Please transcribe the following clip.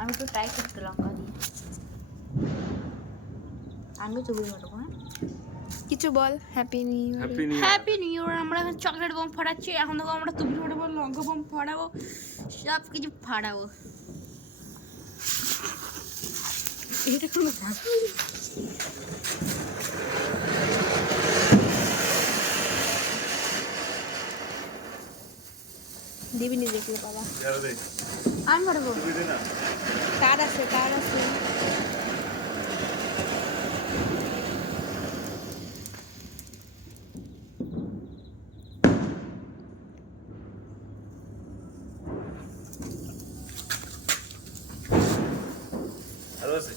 আমি তো ট্রাই করতে লঙ্কা দিয়ে আমি তো বুঝতে পারবো। হ্যাঁ কিছু বল। Happy new year. Happy new year. আমরা এখন চকলেট বোম ফাটাচ্ছি, এখন দেখো আমরা তুবড়ি ফাটাবো, লঙ্কা বোম ফাটাবো, সব কিছু ফাটাবো। এটা কোনো দিবি নি দেখলে বাবা। আমি ফাটাবো। কার আছে কার আছে? আরো আছে